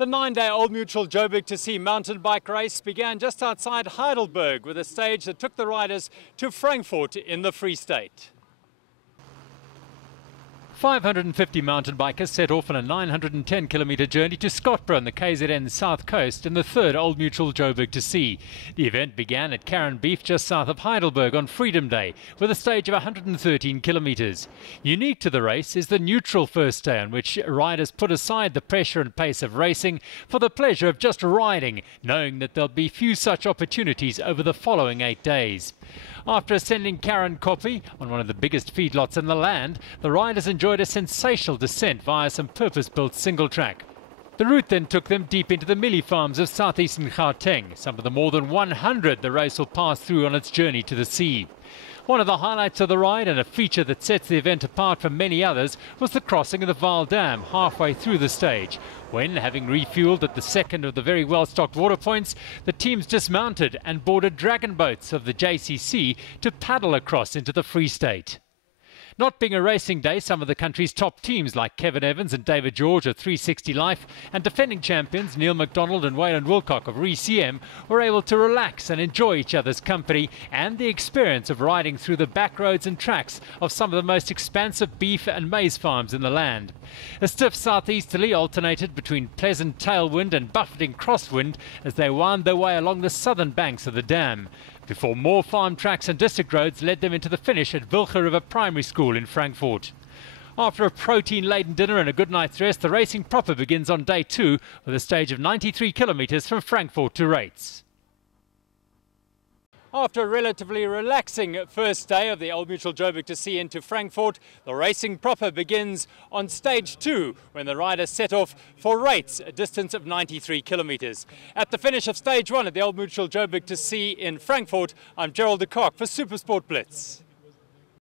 The 9-day Old Mutual Joberg2c mountain bike race began just outside Heidelberg with a stage that took the riders to Frankfurt in the Free State. 550 mountain bikers set off on a 910-kilometre journey to Scotborough on the KZN south coast in the third Old Mutual Joberg2c. The event began at Cairnbeef just south of Heidelberg on Freedom Day with a stage of 113 kilometres. Unique to the race is the neutral first day on which riders put aside the pressure and pace of racing for the pleasure of just riding, knowing that there'll be few such opportunities over the following 8 days. After ascending Cairnbeef on one of the biggest feedlots in the land, the riders enjoyed a sensational descent via some purpose-built single track. The route then took them deep into the Millie farms of southeastern Gauteng, some of the more than 100 the race will pass through on its journey to the sea. One of the highlights of the ride, and a feature that sets the event apart from many others, was the crossing of the Vaal Dam halfway through the stage, when, having refueled at the second of the very well-stocked water points, the teams dismounted and boarded dragon boats of the JCC to paddle across into the Free State. Not being a racing day, some of the country's top teams like Kevin Evans and David George of 360 Life and defending champions Neil MacDonald and Wayland Wilcock of ReCM were able to relax and enjoy each other's company and the experience of riding through the back roads and tracks of some of the most expansive beef and maize farms in the land. A stiff southeasterly alternated between pleasant tailwind and buffeting crosswind as they wound their way along the southern banks of the dam, before more farm tracks and district roads led them into the finish at Wilge River Primary School in Frankfurt. After a protein-laden dinner and a good night's rest, the racing proper begins on day 2 with a stage of 93 kilometres from Frankfurt to Rates. After a relatively relaxing first day of the Old Mutual Joberg2c into Frankfurt, the racing proper begins on stage 2 when the riders set off for Rates, a distance of 93 kilometres. At the finish of stage 1 of the Old Mutual Joberg2c in Frankfurt, I'm Joberg2c for Supersport Blitz.